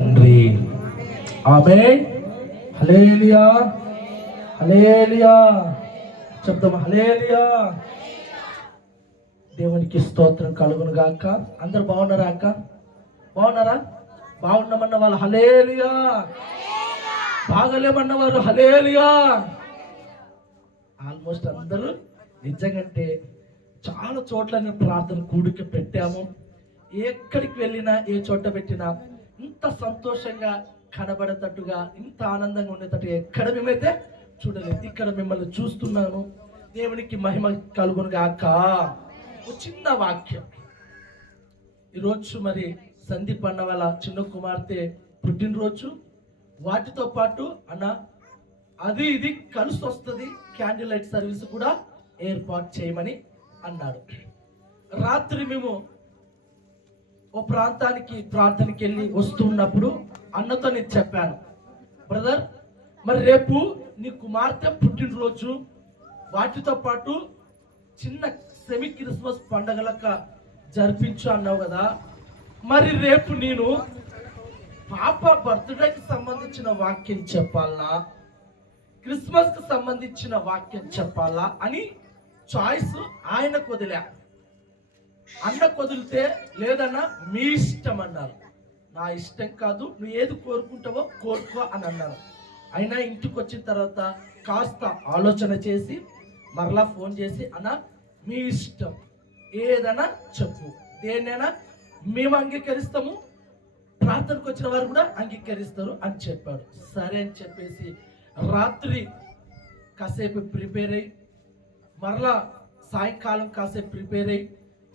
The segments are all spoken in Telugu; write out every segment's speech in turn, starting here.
తండ్రి. ఆమేన్. హల్లెలూయా, హల్లెలూయా. చెప్తాం హల్లెలూయా. దేవునికి స్తోత్రం కలుగును గాక. అందరు బాగున్నారా అక్క? బాగున్నారా? బాగున్నామన్న వాళ్ళు హల్లెలూయా, బాగలేమన్న వారు హల్లెలూయా. ఆల్మోస్ట్ అందరూ నిజంగంటే చాలా చోట్ల నేను ప్రార్థన కూడిక పెట్టాము. ఎక్కడికి వెళ్ళినా ఏ చోట పెట్టినా ఇంత సంతోషంగా కనబడేటట్టుగా ఇంత ఆనందంగా ఉండేటట్టు ఎక్కడ మేమైతే చూడలేదు. ఇక్కడ మిమ్మల్ని చూస్తున్నాను. దేవునికి మహిమ కలుగును గాక. ఒక చిన్న వాక్యం. ఈరోజు మరి సందీప్ అన్న వాళ్ళ చిన్న కుమార్తె పుట్టినరోజు. వాటితో పాటు అన్న అది ఇది కలిసి వస్తుంది, క్యాండిల్ లైట్ సర్వీస్ కూడా ఏర్పాటు చేయమని అన్నాడు. రాత్రి మేము ఓ ప్రాంతానికి ప్రార్థనకి వెళ్ళి వస్తున్నప్పుడు అన్నతో నేను చెప్పాను, బ్రదర్ మరి రేపు నీ కుమార్తె పుట్టినరోజు, వాటితో పాటు చిన్న సెమీ క్రిస్మస్ పండగలక జరిపించు అన్నావు కదా, మరి రేపు నేను పాప బర్త్డేకి సంబంధించిన వాక్యం చెప్పాలా, క్రిస్మస్కి సంబంధించిన వాక్యం చెప్పాలా అని చాయిస్ ఆయనకు వదిలా. అన్న కుదిరితే లేదన్నా మీ ఇష్టం అన్నారు. నా ఇష్టం కాదు, నువ్వు ఏది కోరుకుంటావో కోరుకో అని అన్నారు. అయినా ఇంటికి వచ్చిన తర్వాత కాస్త ఆలోచన చేసి మరలా ఫోన్ చేసి అన్న మీ ఇష్టం, ఏదైనా చెప్పు, దేన్నైనా మేము అంగీకరిస్తాము, ప్రార్థనకు వచ్చిన వారు కూడా అంగీకరిస్తారు అని చెప్పాడు. సరే అని చెప్పేసి రాత్రి కాసేపు ప్రిపేర్ అయ్యి మరలా సాయంకాలం కాసేపు ప్రిపేర్ అయ్యి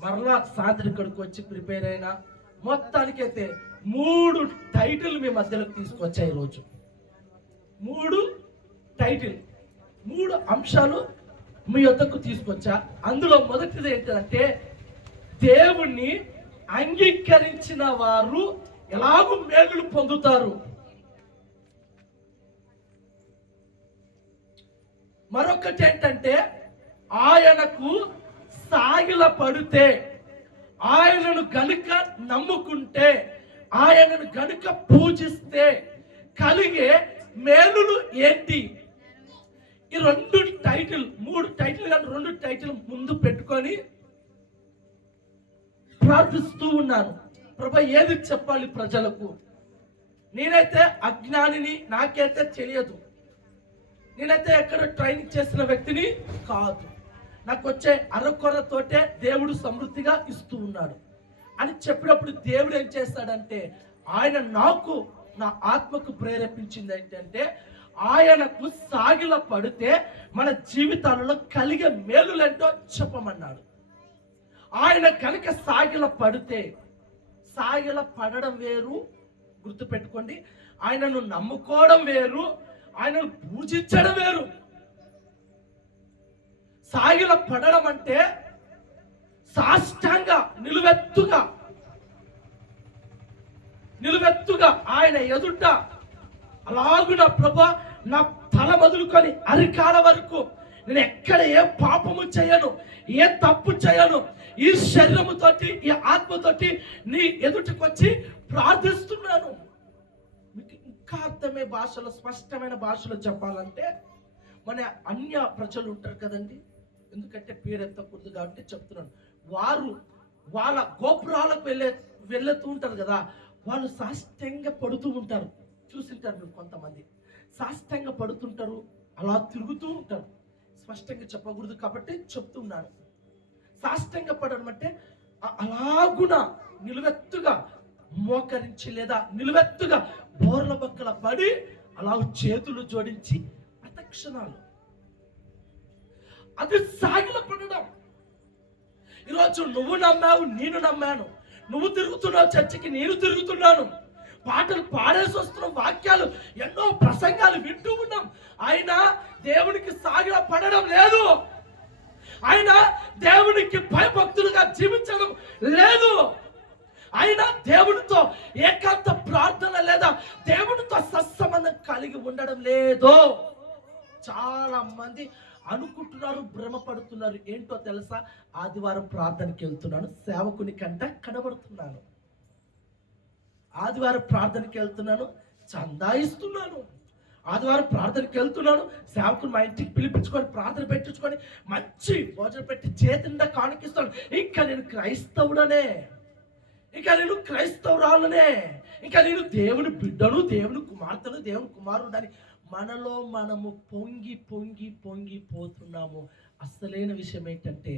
మరలా సాయంత్రం ఇక్కడికి వచ్చి ప్రిపేర్ అయినా మొత్తానికైతే 3 టైటిల్ మీ మధ్యలోకి తీసుకొచ్చా. ఈరోజు 3 టైటిల్, 3 అంశాలు మీ వద్దకు తీసుకొచ్చా. అందులో మొదటిది ఏంటంటే దేవుణ్ణి అంగీకరించిన వారు ఎలాగూ మేలులు పొందుతారు. మరొకటి ఏంటంటే ఆయనకు సాగిల పడితే, ఆయనను గనుక నమ్ముకుంటే, ఆయనను గనుక పూజిస్తే కలిగే మేలులు ఏంటి? ఈ 2 టైటిల్, 3 టైటిల్ కానీ 2 టైటిల్ ముందు పెట్టుకొని ప్రార్థిస్తూ ఉన్నాను. ప్రభా ఏది చెప్పాలి ప్రజలకు? నేనైతే అజ్ఞానిని, నాకైతే తెలియదు, నేనైతే ఎక్కడ ట్రైనింగ్ చేసిన వ్యక్తిని కాదు, నాకు వచ్చే అరకొరతోటే దేవుడు సమృద్ధిగా ఇస్తూ ఉన్నాడు అని చెప్పినప్పుడు దేవుడు ఏం చేస్తాడంటే ఆయన నాకు నా ఆత్మకు ప్రేరేపించింది ఏంటంటే ఆయనకు సాగిల పడితే మన జీవితాలలో కలిగే మేలులేంటో చెప్పమన్నాడు. ఆయన కనుక సాగిల పడితే, సాగిల పడడం వేరు, గుర్తుపెట్టుకోండి, ఆయనను నమ్ముకోవడం వేరు, ఆయనను పూజించడం వేరు. సాగిల పడడం అంటే సాష్టాంగా నిలువెత్తుగా ఆయన ఎదుట అలాగున ప్రభా నా తల మొదలుకొని అరికాల వరకు నేను ఎక్కడ ఏ పాపము చేయను, ఏ తప్పు చేయను, ఈ శరీరముతోటి ఈ ఆత్మతోటి నీ ఎదుటికి వచ్చి ప్రార్థిస్తున్నాను. మీకు ఇంకా అర్థమే భాషలో, స్పష్టమైన భాషలో చెప్పాలంటే మన అన్య ప్రజలు ఉంటారు కదండి, ఎందుకంటే పేరెత్తకూడదు కాబట్టి చెప్తున్నాను, వారు వాళ్ళ గోపురాలకు వెళ్ళతూ ఉంటారు కదా, వాళ్ళు సాష్టంగా పడుతూ ఉంటారు. చూసింటారు మీరు, కొంతమంది సాష్టంగా పడుతుంటారు, అలా తిరుగుతూ ఉంటారు. స్పష్టంగా చెప్పకూడదు కాబట్టి చెప్తున్నాను. సాష్టంగా పడడం అంటే అలాగున నిలువెత్తుగా మోకరించి లేదా నిలువెత్తుగా బోర్ల బొక్కల పడి అలా చేతులు జోడించి ప్రదక్షిణాలు, అది సాగిల పడడం. ఈరోజు నువ్వు నమ్మావు, నేను నమ్మాను, నువ్వు తిరుగుతున్నావు చర్చికి, నేను తిరుగుతున్నాను, పాటలు పాడేసి వస్తున్నాం, వాక్యాలు ఎన్నో ప్రసంగాలు వింటూ ఉన్నాం, అయినా దేవునికి సాగిల పడడం లేదు, ఆయన దేవునికి భయభక్తులుగా జీవించడం లేదు, అయినా దేవునితో ఏకాంత ప్రార్థన లేదా దేవునితో సత్సంబంధం కలిగి ఉండడం లేదు. చాలా మంది అనుకుంటున్నారు, భ్రమపడుతున్నారు. ఏంటో తెలుసా? ఆదివారం ప్రార్థనకి వెళ్తున్నాను, సేవకుని కంట కనబడుతున్నాను, ఆదివారం ప్రార్థనకి వెళ్తున్నాను, చందా ఇస్తున్నాను. ఆదివారం ప్రార్థనకి వెళ్తున్నాను, సేవకుని మా ఇంటికి పిలిపించుకొని ప్రార్థన పెట్టించుకొని మంచి భోజనం పెట్టి చేతి నిండా కానుకిస్తాను. ఇంకా నేను క్రైస్తవుడనే, ఇంకా నేను క్రైస్తవురాలనే, ఇంకా నేను దేవుని బిడ్డను, దేవుని కుమార్తెను, దేవుని కుమారుడని మనలో మనము పొంగి పొంగి పొంగిపోతున్నాము. అసలైన విషయం ఏంటంటే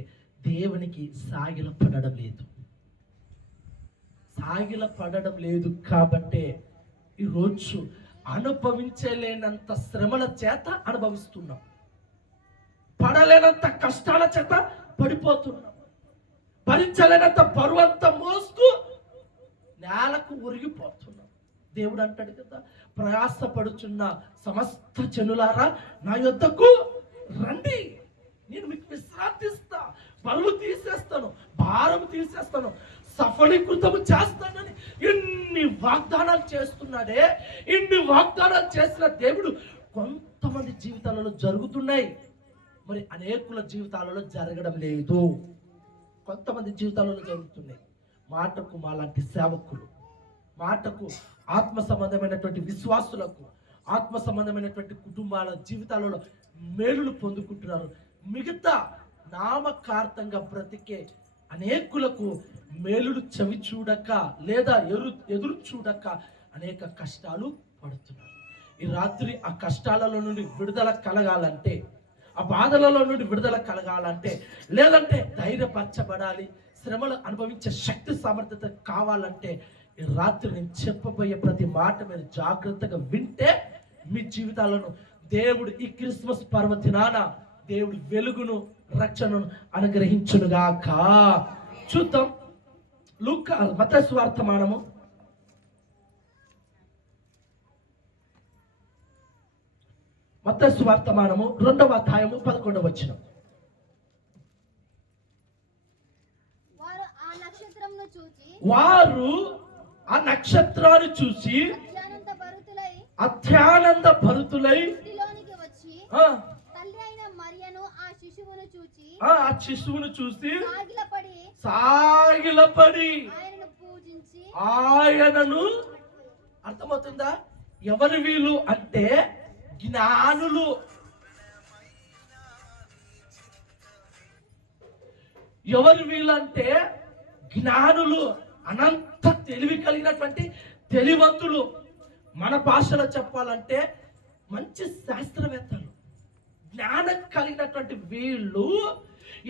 దేవునికి సాగిల పడడం లేదు. సాగిల పడడం లేదు కాబట్టే ఈరోజు అనుభవించలేనంత శ్రమల చేత అనుభవిస్తున్నాం, పడలేనంత కష్టాల చేత పడిపోతున్నాం, భరించలేనంత బరువంతా మోస్తూ నేలకు ఉరిగిపోతున్నాం. దేవుడు అంటాడు కదా, ప్రయాసపడుచున్న సమస్త జనులారా నా యొద్దకు రండి, నేను మీకు విశ్రాంతిస్తా, బరువు తీసేస్తాను, భారం తీసేస్తాను, సఫలీకృతము చేస్తానని ఇన్ని వాగ్దానాలు చేస్తున్నాడే. ఇన్ని వాగ్దానాలు చేసిన దేవుడు కొంతమంది జీవితాలలో జరుగుతున్నాయి, మరి అనేకుల జీవితాలలో జరగడం లేదు. కొంతమంది జీవితాలలో జరుగుతున్నాయి. మాటకు మాలాంటి సేవకులు, మాటకు ఆత్మ సంబంధమైనటువంటి విశ్వాసులకు, ఆత్మ సంబంధమైనటువంటి కుటుంబాల జీవితాలలో మేలులు పొందుకుంటున్నారు. మిగతా నామకార్థంగా బ్రతికే అనేకులకు మేలులు చవి చూడక లేదా ఎదురు చూడక అనేక కష్టాలు పడుతున్నారు. ఈ రాత్రి ఆ కష్టాలలో నుండి విడుదల కలగాలంటే, ఆ బాధలలో నుండి విడుదల కలగాలంటే, లేదంటే ధైర్యపరచబడాలి, శ్రమలు అనుభవించే శక్తి సామర్థ్యత కావాలంటే ఈ రాత్రి నేను చెప్పబోయే ప్రతి మాట మీరు జాగ్రత్తగా వింటే మీ జీవితాలను దేవుడు ఈ క్రిస్మస్ పర్వదినాన దేవుడు వెలుగును, రక్షణను అనుగ్రహించునుగాక. చూద్దాం. లూకా మత్తయి సువార్తమానము 2వ అధ్యాయము 11వ వచనం. వారు ఆ నక్షత్రాన్ని చూసి అత్యానంద భరితులై ఆ శిశువును చూసి సాగిలపడి ఆయనను, అర్థమవుతుందా? ఎవరు వీళ్ళు అంటే జ్ఞానులు. ఎవరు వీళ్ళంటే జ్ఞానులు, అనంత తెలివి కలిగినటువంటి తెలివంతులు. మన భాషలో చెప్పాలంటే మంచి శాస్త్రవేత్తలు, జ్ఞానం కలిగినటువంటి వీళ్ళు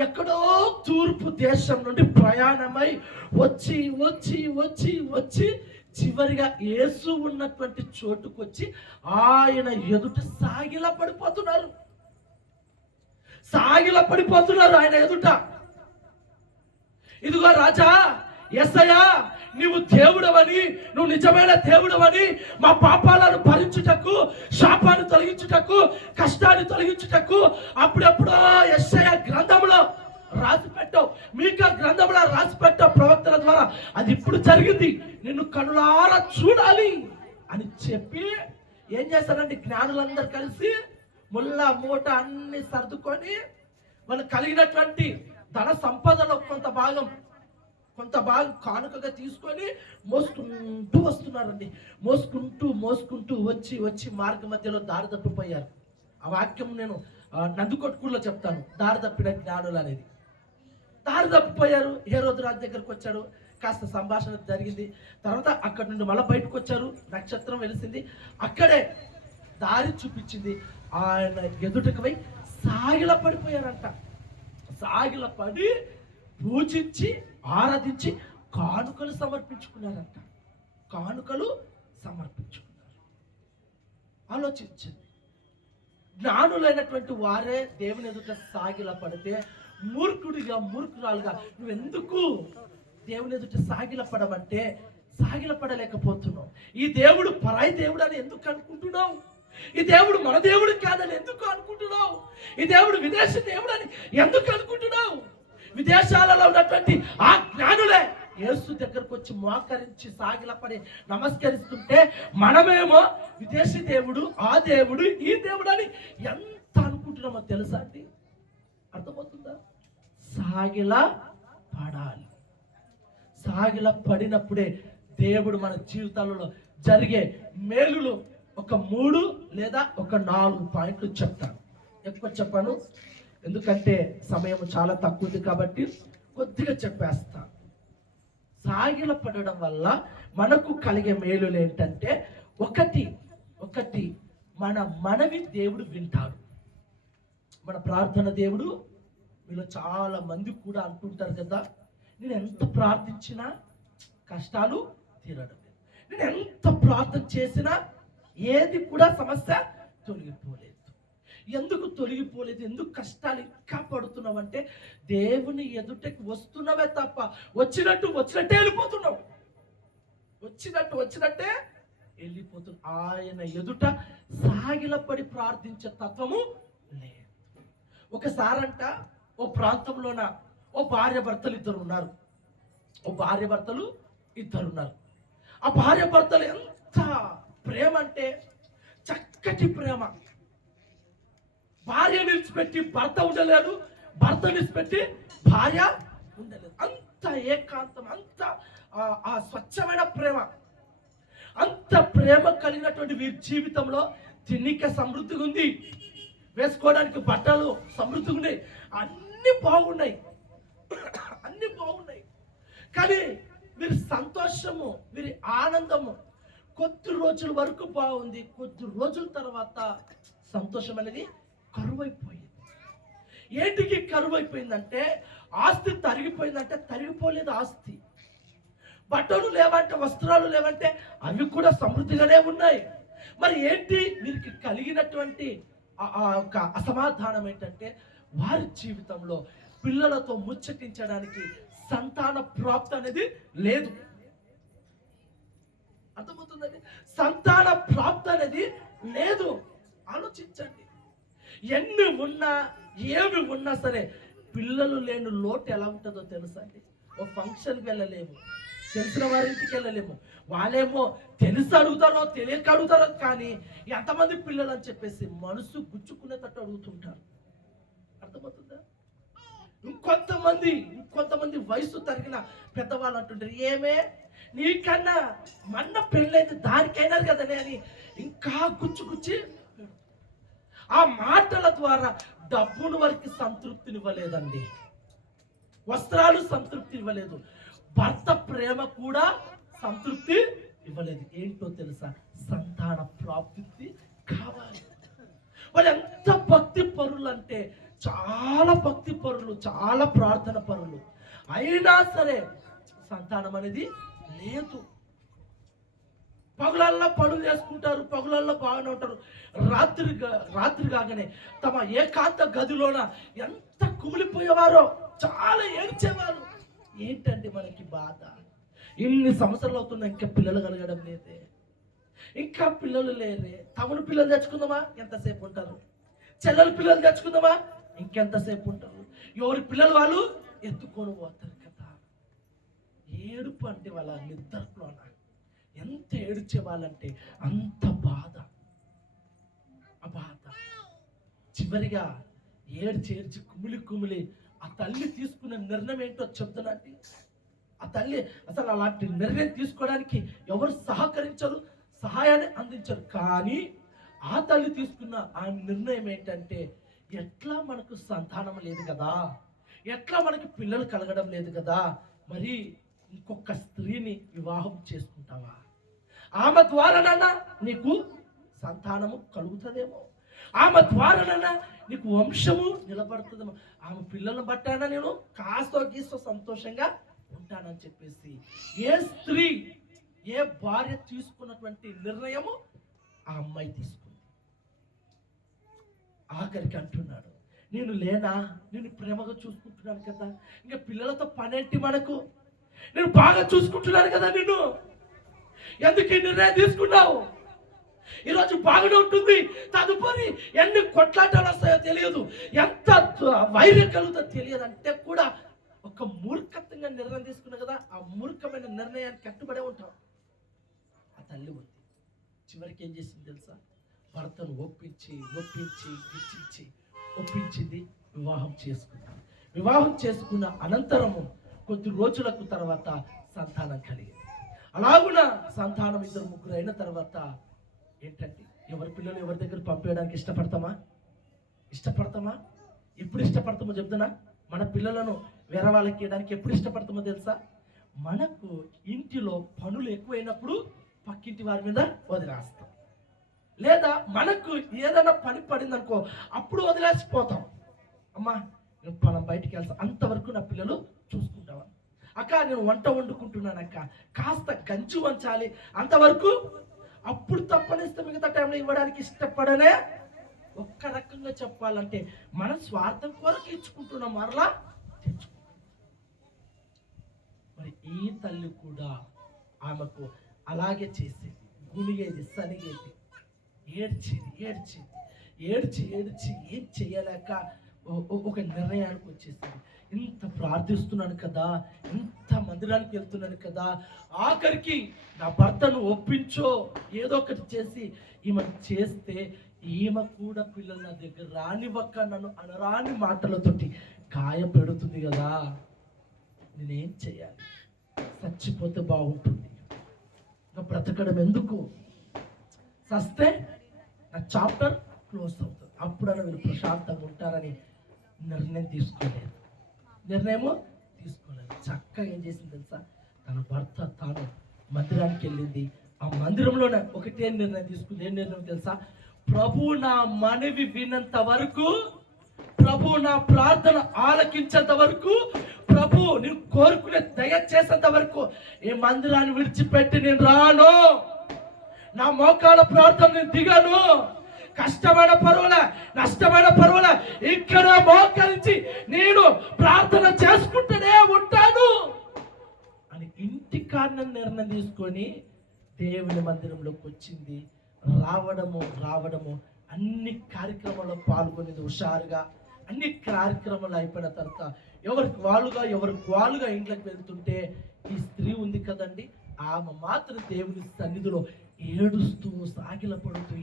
ఎక్కడో తూర్పు దేశం నుండి ప్రయాణమై వచ్చి వచ్చి వచ్చి వచ్చి చివరిగా యేసు ఉన్నటువంటి చోటుకు వచ్చి ఆయన ఎదుట సాగిల పడిపోతున్నారు ఆయన ఎదుట. ఇదిగో రాజా, యేసయ్యా, నువ్వు దేవుడవని, నువ్వు నిజమైన దేవుడవని, మా పాపాలను భరించుటకు, శాపాన్ని తొలగించుటకు, కష్టాన్ని తొలగించుటకు అప్పుడెప్పుడో యెషయా గ్రంథంలో రాసి పెట్టావు, మీకా గ్రంథంలో రాసి పెట్టావు ప్రవక్తల ద్వారా. అది ఇప్పుడు జరిగింది, నిన్ను కనులారా చూడాలి అని చెప్పి ఏం చేస్తారంటే జ్ఞానులందరూ కలిసి ముల్లా మూట అన్ని సర్దుకొని వాళ్ళు కలిగినటువంటి ధన సంపదలో కొంత భాగం కానుకగా తీసుకొని మోసుకుంటూ వస్తున్నారండి. మోసుకుంటూ వచ్చి వచ్చి మార్గ మధ్యలో దారి తప్పిపోయారు. ఆ వాక్యం నేను నందుకొట్కూరులో చెప్తాను, దారి తప్పిన జ్ఞానులు అనేది. దారి తప్పిపోయారు. హేరోదు రాజు దగ్గరకు వచ్చాడు, కాస్త సంభాషణ జరిగింది. తర్వాత అక్కడి నుండి మళ్ళీ బయటకు వచ్చారు, నక్షత్రం వెలిసింది, అక్కడే దారి చూపించింది. ఆయన ఎదుటకు పోయి సాగిల పడిపోయారంట. సాగిల పడి పూజించి ఆరాధించి కానుకలు సమర్పించుకున్నారంట. ఆలోచించండి. జ్ఞానులైనటువంటి వారే దేవుని ఎదుట సాగిల పడితే మూర్ఖురాలుగా నువ్వెందుకు దేవుని ఎదుట సాగిల పడమంటే సాగిల పడలేకపోతున్నావు? ఈ దేవుడు పరాయి దేవుడు అని ఎందుకు అనుకుంటున్నావు? ఈ దేవుడు మన దేవుడు కాదని ఎందుకు అనుకుంటున్నావు? ఈ దేవుడు విదేశీ దేవుడు అని ఎందుకు అనుకుంటున్నావు? విదేశాలలో ఉన్నటువంటి ఆ జ్ఞానులే యేసు దగ్గరకు వచ్చి మోకరించి సాగిలపడి నమస్కరిస్తుంటే మనమేమో విదేశీ దేవుడు, ఆ దేవుడు, ఈ దేవుడు అని ఎంత అనుకుంటున్నామో తెలుసా అండి? అర్థమవుతుందా? సాగిల పడాలి. సాగిల పడినప్పుడే దేవుడు మన జీవితాలలో జరిగే మేలులు ఒక 3 లేదా ఒక 4 పాయింట్లు చెప్తాను. ఎక్కువ చెప్పాను ఎందుకంటే సమయం చాలా తక్కువ ఉంది కాబట్టి కొద్దిగా చెప్పేస్తాను. సాగిల పడడం వల్ల మనకు కలిగే మేలులు ఏంటంటే ఒకటి మన మనవి దేవుడు వింటాడు. మన ప్రార్థన దేవుడు, మీలో చాలా మంది కూడా అంటుంటారు కదా, నేను ఎంత ప్రార్థించినా కష్టాలు తీరడం లేదు, నేను ఎంత ప్రార్థన చేసినా ఏది కూడా సమస్య తొలగిపోలేదు. ఎందుకు తొలగిపోలేదు, ఎందుకు కష్టాలు ఇంకా పడుతున్నావంటే దేవుని ఎదుటకి వస్తున్నావే తప్ప వచ్చినట్టే వెళ్ళిపోతున్నావు. వచ్చినట్టే వెళ్ళిపోతున్నావు. ఆయన ఎదుట సాగిలపడి ప్రార్థించే తత్వము లేదు. ఒకసారంట ఓ ప్రాంతంలోన ఓ భార్యాభర్తలు ఇద్దరు ఉన్నారు. ఆ భార్యాభర్తలు ఎంత ప్రేమ అంటే చక్కటి ప్రేమ. భార్య నిలిచిపెట్టి భర్త ఉండలేడు, భర్త నిలిచిపెట్టి భార్య ఉండలేదు. అంత ఏకాంతం, అంత ఆ స్వచ్ఛమైన ప్రేమ, అంత ప్రేమ కలిగినటువంటి వీరి జీవితంలో తిన్నిక సమృద్ధిగా ఉంది, వేసుకోవడానికి బట్టలు సమృద్ధిగా ఉన్నాయి, అన్ని బాగున్నాయి. కానీ వీరి సంతోషము, వీరి ఆనందము కొద్ది రోజుల వరకు బాగుంది. కొద్ది రోజుల తర్వాత సంతోషం అనేది కరువైపోయింది. ఏంటికి కరువైపోయిందంటే ఆస్తి తరిగిపోయిందంటే తరిగిపోలేదు ఆస్తి. బట్టలు లేవంటే, వస్త్రాలు లేవంటే అవి కూడా సమృద్ధిగానే ఉన్నాయి. మరి ఏంటి వీరికి కలిగినటువంటి ఒక అసమాధానం ఏంటంటే వారి జీవితంలో పిల్లలతో ముచ్చటించడానికి సంతాన ప్రాప్తి అనేది లేదు. అర్థమవుతుందండి? సంతాన ప్రాప్తి అనేది లేదు. ఆలోచించండి, ఎన్ని ఉన్నా ఏమి ఉన్నా సరే పిల్లలు లేని లోటు ఎలా ఉంటుందో తెలుసా అండి? ఓ ఫంక్షన్కి వెళ్ళలేము, తెలిసిన వారింటికి వెళ్ళలేము, వాళ్ళేమో తెలిసి అడుగుతారో తెలియక అడుగుతారో కానీ ఎంతమంది పిల్లలు అని చెప్పేసి మనసు గుచ్చుకునేటట్టు అడుగుతుంటారు. అర్థమవుతుందా? ఇంకొంతమంది వయసు తరిగిన పెద్దవాళ్ళు అంటుంటారు, ఏమే నీకన్నా మన్న పెళ్ళైతే దానికైనారు కదనే అని ఇంకా గుచ్చి ఆ మాటల ద్వారా డబ్బును వారికి సంతృప్తినివ్వలేదండి, వస్త్రాలు సంతృప్తి ఇవ్వలేదు, భర్త ప్రేమ కూడా సంతృప్తి ఇవ్వలేదు. ఏంటో తెలుసా? సంతాన ప్రాప్తి కావాలి. వాళ్ళు ఎంత భక్తి పరులు అంటే చాలా భక్తి పరులు, చాలా ప్రార్థన పరులు, అయినా సరే సంతానం అనేది లేదు. పగులల్లో పనులు చేసుకుంటారు, పగులల్లో బాగానే ఉంటారు, రాత్రి కాగానే తమ ఏకాంత గదిలోన ఎంత కుమిలిపోయేవారో, చాలా ఏడ్చేవారు. ఏంటండి మనకి బాధ? ఇన్ని సంవత్సరాలు అవుతున్నా ఇంకా పిల్లలు కలగడం లేదే, ఇంకా పిల్లలు లేరే. తమ్ముడు పిల్లలు తెచ్చుకుందామా, ఎంతసేపు ఉంటారు? చెల్లెల పిల్లలు తెచ్చుకుందామా, ఇంకెంతసేపు ఉంటారు? ఎవరి పిల్లలు వాళ్ళు ఎత్తుకొని పోతారు కదా. ఏడుపు అంటే వాళ్ళ నిద్రలోన ఎంత ఏడ్చే వాళ్ళంటే అంత బాధ. ఆ బాధ చివరిగా ఏడ్చి కుమిలి ఆ తల్లి తీసుకున్న నిర్ణయం ఏంటో చెప్తున్నట్టు, ఆ తల్లి అసలు అలాంటి నిర్ణయం తీసుకోవడానికి ఎవరు సహకరించరు, సహాయాన్ని అందించరు. కానీ ఆ తల్లి తీసుకున్న ఆ నిర్ణయం ఏంటంటే, ఎట్లా మనకు సంతానం లేదు కదా, ఎట్లా మనకి పిల్లలు కలగడం లేదు కదా, మరి ఇంకొక స్త్రీని వివాహం చేసుకుంటావా? ఆమె ద్వారానన్నా నీకు సంతానము కలుగుతుందేమో, ఆమె ద్వారానన్నా నీకు వంశము నిలబడుతుందేమో, ఆమె పిల్లలను బట్టానా నేను కాస్తో సంతోషంగా ఉంటానని చెప్పేసి ఏ స్త్రీ, ఏ భార్య తీసుకున్నటువంటి నిర్ణయము ఆ అమ్మాయి తీసుకుంది. ఆఖరికి అంటున్నాడు, నేను లేనా, నేను ప్రేమగా చూసుకుంటున్నాను కదా, ఇంకా పిల్లలతో పనేంటి మనకు, నేను బాగా చూసుకుంటున్నాను కదా, నిన్ను ఎందుకు ఈ నిర్ణయం తీసుకున్నావు? ఈరోజు బాగానే ఉంటుంది, తదుపరి ఎన్ని కొట్లాటాలు వస్తాయో తెలియదు, ఎంత వైర్యం కలుగుతుందో తెలియదు అంటే కూడా ఒక మూర్ఖత్వంగా నిర్ణయం తీసుకున్నా కదా, ఆ మూర్ఖమైన నిర్ణయానికి కట్టుబడే ఉంటాం. ఆ తల్లి ఉంది, చివరికి ఏం చేసింది తెలుసా? భర్తను ఒప్పించింది, వివాహం చేసుకున్న అనంతరము కొద్ది రోజులకు తర్వాత సంతానం కలిగింది. అలాగున సంతానం 2-3 అయిన తర్వాత ఏంటంటే ఎవరి పిల్లలు ఎవరి దగ్గర పంపేయడానికి ఇష్టపడతామా? ఎప్పుడు ఇష్టపడతామో చెప్తున్నా, మన పిల్లలను వేరే వాళ్ళకి ఇవ్వడానికి ఎప్పుడు ఇష్టపడతామో తెలుసా? మనకు ఇంటిలో పనులు ఎక్కువైనప్పుడు పక్కింటి వారి మీద వదిలేస్తాం, లేదా మనకు ఏదైనా పని పడిందనుకో అప్పుడు వదిలేసిపోతాం. అమ్మా నేను మనం బయటికి వెళ్తా, అంతవరకు నా పిల్లలు చూసుకుంటావా? అక్క నేను వంట వండుకుంటున్నానక్క, కాస్త గంజు వంచాలి, అంతవరకు. అప్పుడు తప్పనిస్తే మిగతా టైంలో ఇవ్వడానికి ఇష్టపడనే. ఒక్క రకంగా చెప్పాలంటే మన స్వార్థం కొరకు ఇచ్చుకుంటున్నాం, మరలా తెచ్చుకుంటాం. మరి ఈ తల్లి కూడా ఆమెకు అలాగే చేసేది, గునిగేది, సనిగేది, ఏడ్చి ఏం చేయలేక ఒక నిర్ణయానికి వచ్చేసింది. ఇంత ప్రార్థిస్తున్నాను కదా, ఇంత మందిరానికి వెళ్తున్నాను కదా, ఆఖరికి నా భర్తను ఒప్పించో, ఏదో ఒకటి చేసి ఈమె చేస్తే ఈమె కూడా పిల్లలు నా దగ్గర రానివ్వక నన్ను అనరాని మాటలతోటి గాయపెడుతుంది కదా, నేనేం చేయాలి? చచ్చిపోతే బాగుంటుంది, ఇంకా బ్రతకడం ఎందుకు? సస్తే నా చాప్టర్ క్లోజ్ అవుతుంది, అప్పుడన్నా వీళ్ళు ప్రశాంతంగా ఉంటారని నిర్ణయం తీసుకోలేదు. చక్కగా ఏం చేసింది తెలుసా? తన భర్త తాను మందిరానికి వెళ్ళింది. ఆ మందిరంలోనే ఒకటే నిర్ణయం తీసుకుంది. ఏం నిర్ణయం తెలుసా? ప్రభు నా మనవి వినంత వరకు, ప్రభు నా ప్రార్థన ఆలకించేంత వరకు, ప్రభు నేను కోరుకునే దయచేసేంత వరకు ఈ మందిరాన్ని విడిచిపెట్టి నేను రాను. నా మోకాల ప్రార్థన నేను దిగను. కష్టమైన పర్వాలే, నష్టమైన పర్వాలే, ఇక్కడ మోకరించి నేను ప్రార్థన చేసుకుంటూనే ఉంటాను అని ఇంటి కారణం నిర్ణయం తీసుకొని దేవుని మందిరంలోకి వచ్చింది. రావడము అన్ని కార్యక్రమాల్లో పాల్గొనేది హుషారుగా. అన్ని కార్యక్రమాలు అయిపోయిన తర్వాత ఎవరికి వాళ్ళుగా ఇంట్లోకి వెళ్తుంటే ఈ స్త్రీ ఉంది కదండి, ఆమె మాత్రం దేవుని సన్నిధిలో ఏడుస్తూ, సాగిలపడుతూ,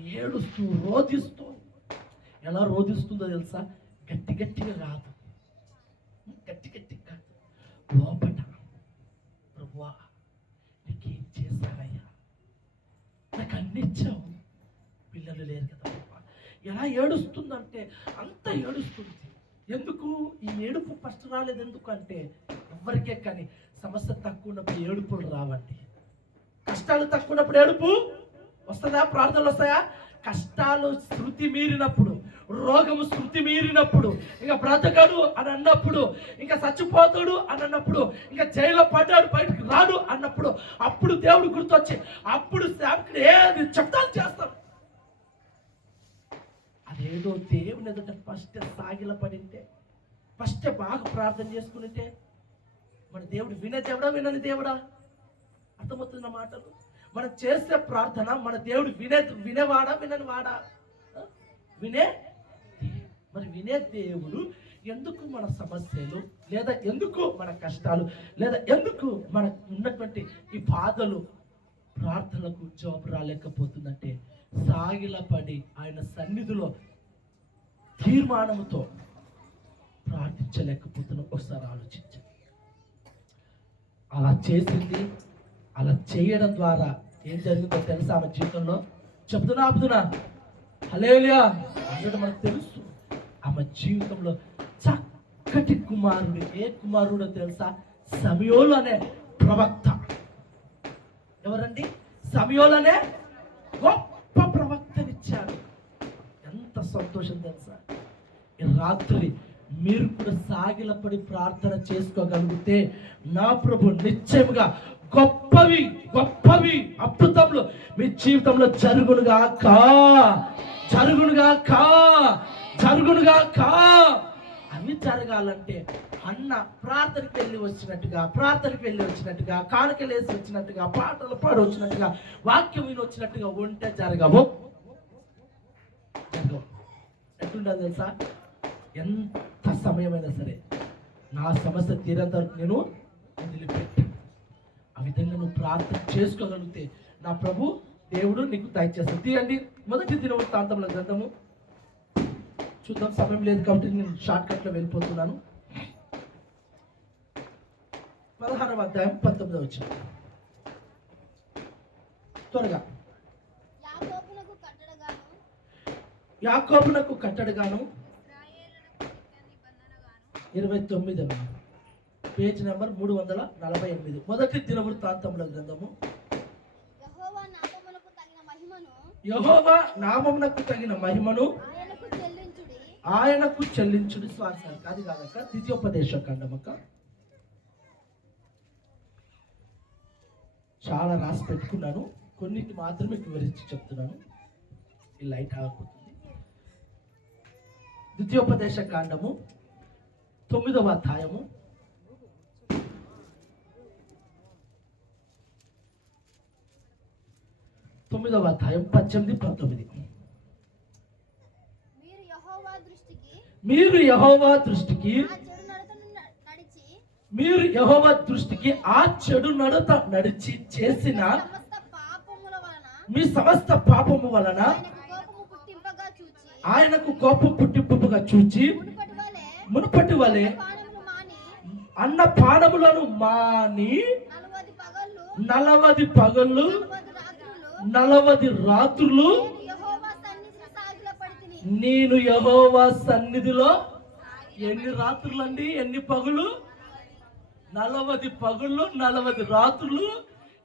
రోధిస్తూ. ఎలా రోధిస్తుందో తెలుసా? గట్టిగా కాదు, లోపట, ప్రభువా నీకేం చేశానయ్యా, నాకు అన్ని ఇచ్చావు, పిల్లలు లేరు కదా ప్రభువా. ఎలా ఏడుస్తుందంటే అంత ఏడుస్తుంది. ఎందుకు ఈ ఏడుపు ఫస్ట్ రాలేదు? ఎందుకు అంటే ఎవరికే కానీ సమస్య తక్కువ ఉన్నప్పుడు ఏడుపులు రావండి. కష్టాలు తక్కువ ఉన్నప్పుడు ఏడుపు వస్తుందా? ప్రార్థనలు వస్తాయా? కష్టాలు శృతి మీరినప్పుడు, రోగము శృతి మీరినప్పుడు, ఇంకా బ్రతకడు అని అన్నప్పుడు, ఇంకా చచ్చిపోతాడు అని అన్నప్పుడు, ఇంకా జైల్లో పడ్డాడు బయటకు రాడు అన్నప్పుడు, అప్పుడు దేవుడు గుర్తొచ్చి అప్పుడు సేవకుడు ఏది చెప్తాను చేస్తాడు. అదేదో దేవుని ఎదుట ఫస్ట్ సాగిల పడింటే, ఫస్ట్ బాగా ప్రార్థన చేసుకునింటే మన దేవుడు వినే దేవుడా, వినని దేవుడా? అర్థమవుతున్న మాటలు. మనం చేసే ప్రార్థన మన దేవుడు వినేవాడా, వినని వాడా? వినే దేవుడు ఎందుకు మన సమస్యలు, లేదా ఎందుకు మన కష్టాలు, లేదా ఎందుకు మనకు ఉన్నటువంటి ఈ బాధలు, ప్రార్థనలకు జవాబు రాలేకపోతుందంటే సాగిలపడి ఆయన సన్నిధిలో తీర్మానంతో ప్రార్థించలేకపోతున్నాం. ఒకసారి ఆలోచించండి. అలా చేసింది. అలా చేయడం ద్వారా ఏం జరిగిందో తెలుసా ఆమె జీవితంలో? చెప్తున్నా హల్లెలూయా అంటే మనకు తెలుసు. ఆమె జీవితంలో చక్కటి కుమారుడు. ఏ కుమారుడో తెలుసా? సమయోలు అనే ప్రవక్త. ఎవరండి? సమయోలు అనే గొప్ప ప్రవక్తనిచ్చాడు. ఎంత సంతోషం తెలుసా? ఈ రాత్రి మీరు కూడా సాగిలపడి ప్రార్థన చేసుకోగలిగితే నా ప్రభు నిశ్చయముగా గొప్పవి అద్భుతములు మీ జీవితంలో జరుగునుగాక. అవి జరగాలంటే అన్న ప్రార్థనకి వెళ్ళి వచ్చినట్టుగా, కానుకలు వేసి వచ్చినట్టుగా, పాటలు పాడి వచ్చినట్టుగా, వాక్యం విని వచ్చినట్టుగా ఉంటే జరగవు. ఎట్లుంటుంది తెలుసా? ఎంత సమయమైనా సరే నా సమస్య తీరేంత వరకు నేను వదిలిపెట్టి, ఆ విధంగా నువ్వు ప్రార్థన చేసుకోగలిగితే నా ప్రభు దేవుడు నీకు దయచేస్తాడు. తీయండి మొదటి దినవృత్తాంతముల గ్రంథము చూద్దాం. సమయం లేదు కాబట్టి నేను షార్ట్ కట్ లో వెళ్ళిపోతున్నాను. 16వ అధ్యాయం 19వ వచనం. త్వరగా. యాకోబునకు యాకోబునకు కట్టడగాను, కట్టడగాను ఇశ్రాయేలునకు నిత్య నిబంధనగాను, 29 అమ్మా, పేజ్ నెంబర్ 348. మొదటి దినవృత్తాంతముల గ్రంథము. యెహోవా నామమునకు తగిన మహిమను యెహోవా నామమునకు తగిన మహిమను ఆయనకు చెల్లించుడి. ఆయనకు చెల్లించుడి. శ్వాసానికి అది కాదక్క, ద్వితీయోపదేశ కాండమక్క. చాలా రాసి పెట్టుకున్నాను, కొన్నిటి మాత్రమే వివరించి చెప్తున్నాను. ఈ లైట్ ఆగిపోతుంది. ద్వితీయోపదేశ కాండము 9వ అధ్యాయము 18, 19. మీరు యెహోవా దృష్టికి మీరు యెహోవా దృష్టికి ఆ చెడు నడత నడిచి చేసిన మీ సమస్త పాపము వలన ఆయనకు కోపం పుట్టింపుగా చూచి మునుపటి వలె అన్న పానములను మాని 40 పగళ్ళు 40 రాత్రులు నేను యెహోవా సన్నిధిలో ఎన్ని రాత్రులు అండి, ఎన్ని పగులు? 40 పగుళ్ళు 40 రాత్రులు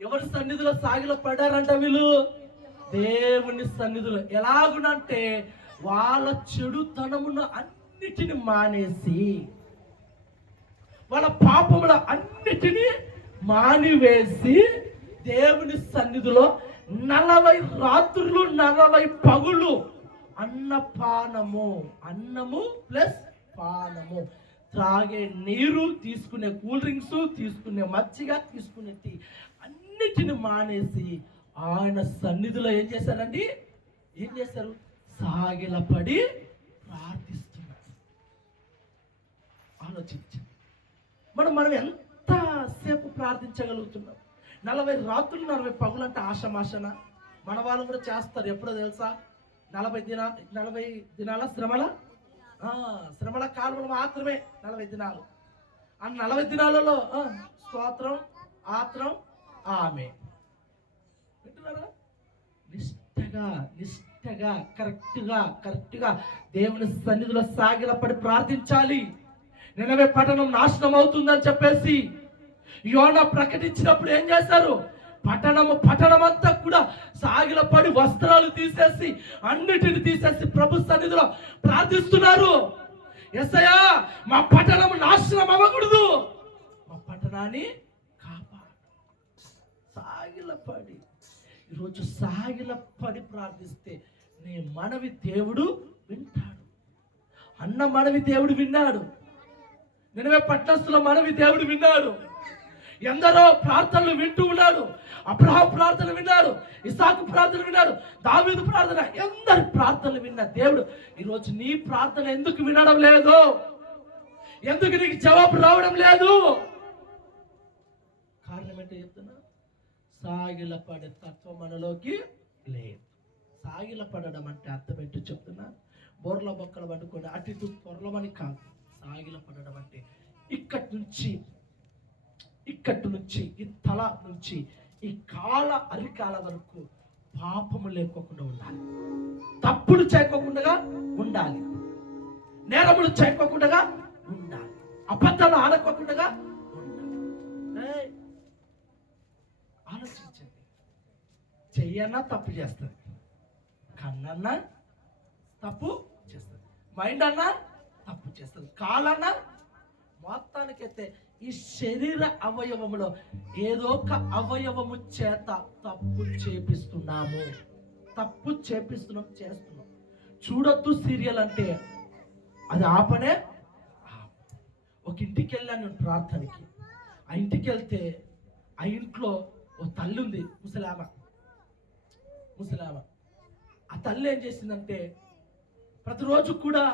ఎవరి సన్నిధిలో సాగిల పడ్డారంట వీళ్ళు? దేవుని సన్నిధిలో. ఎలాగునంటే వాళ్ళ చెడుతనమును అన్నిటిని మానేసి, వాళ్ళ పాపముల అన్నిటినీ మానివేసి దేవుని సన్నిధిలో 40 రాత్రులు 40 పగులు అన్నపానము, అన్నము ప్లస్ పానము, త్రాగే నీరు, తీసుకునే కూల్ డ్రింక్స్, తీసుకునే మజ్జిగ, తీసుకునే టీ అన్నిటిని మానేసి ఆయన సన్నిధిలో ఏం చేశారండి? ఏం చేశారు? సాగిలపడి ప్రార్థిస్తున్నారు. ఆలోచించండి, మనం ఎంతసేపు ప్రార్థించగలుగుతున్నాం? 40 రాత్రులు 40 పగులు అంటే ఆశమాషన. మన వాళ్ళు కూడా చేస్తారు. ఎప్పుడో తెలుసా? 40 దినాల శ్రమల కాలంలో మాత్రమే 40 దినాలు. ఆ 40 దినాలలో స్తోత్రం, ఆత్రం, ఆమె వింటున్నారా? నిష్టగా కరెక్ట్గా దేవుని సన్నిధిలో సాగిలపడి ప్రార్థించాలి. నినవే పట్టణం నాశనం అవుతుందని చెప్పేసి యోనా ప్రకటించినప్పుడు ఏం చేశారు? పట్టణమంతా కూడా సాగిలపడి వస్త్రాలు తీసేసి అన్నిటిని తీసేసి ప్రభు సన్నిధిలో ప్రార్థిస్తున్నారు. యేసయ్యా, మా పట్టణం నాశనం అవ్వకూడదు, మా పట్టణాన్ని కాపాడు. సాగిలపడి, ఈరోజు సాగిలపడి ప్రార్థిస్తే నీ మనవి దేవుడు వింటాడు. అన్న మనవి దేవుడు విన్నాడు. నినవే పట్టణస్తుల మనవి దేవుడు విన్నాడు. ఎందరో ప్రార్థనలు వింటూ ఉన్నాడు. అబ్రహాం ప్రార్థన విన్నాడు, ఇస్సాకు ప్రార్థన విన్నాడు, దావీదు ప్రార్థన, ఎందరి ప్రార్థనలు విన్న దేవుడు ఈరోజు నీ ప్రార్థన ఎందుకు వినడం లేదు? ఎందుకు నీకు జవాబు రావడం లేదు? కారణం ఏంటో చెప్తున్నా, సాగిలపడే తత్వం మనలోకి లేదు. సాగిలపడడం అంటే అర్థం ఏంటో చెప్తున్నా, బోర్ల బొక్కలు పట్టుకొని అటు ఇటు పొరలమని కాదు. సాగిలపడడం అంటే ఇక్కడి నుంచి ఈ తల నుంచి ఈ కాల అరికాల వరకు పాపము లేకోకుండా ఉండాలి, తప్పులు చేయకోకుండా ఉండాలి, నేరములు చేయకోకుండా ఉండాలి, అబద్ధాలు ఆడకోకుండా ఉండాలి. ఆలోచించండి, చెయ్యన్నా తప్పు చేస్తుంది, కన్నన్నా తప్పు చేస్తుంది, మైండ్ అన్నా తప్పు చేస్తుంది, కాలన్నా. మొత్తానికైతే ఈ శరీర అవయవములో ఏదో ఒక అవయవము చేత తప్పు చేస్తున్నాం, చేస్తున్నాం. చూడొద్దు సీరియల్ అంటే అది ఆపనే. ఒక ఇంటికి వెళ్ళాను నేను ప్రార్థనకి. ఆ ఇంటికి వెళ్తే ఆ ఇంట్లో ఓ తల్లి ఉంది, ముసలామ. ఆ తల్లి ఏం చేసిందంటే ప్రతిరోజు కూడా